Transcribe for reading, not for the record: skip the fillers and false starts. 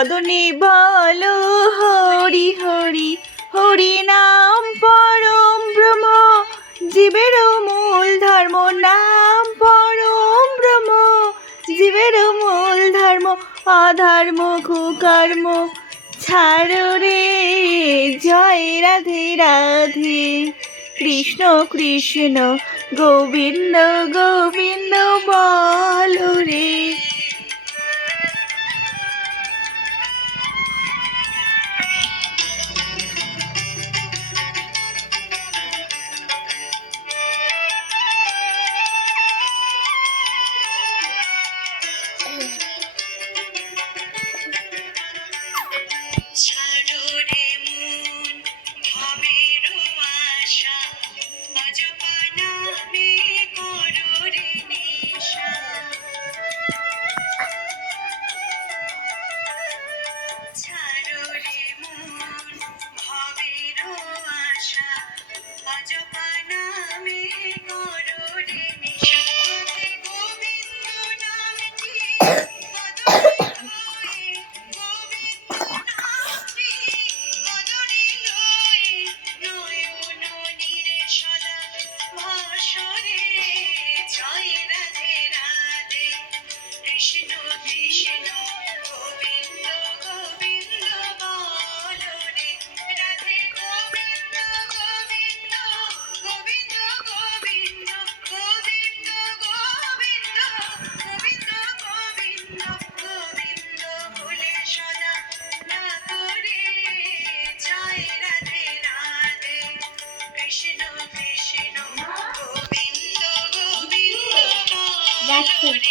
বদনে বলো হরি হরি, হরি নাম পরম ব্রহ্ম, জীবের মূল ধর্ম। নাম পরম ব্রহ্ম, জীবের মূল ধর্ম। অধর্ম কুকর্ম ছাড়ো রে, জয় রাধে রাধে। কৃষ্ণ কৃষ্ণ গোবিন্দ গোবিন্দ বলো রে। That's it.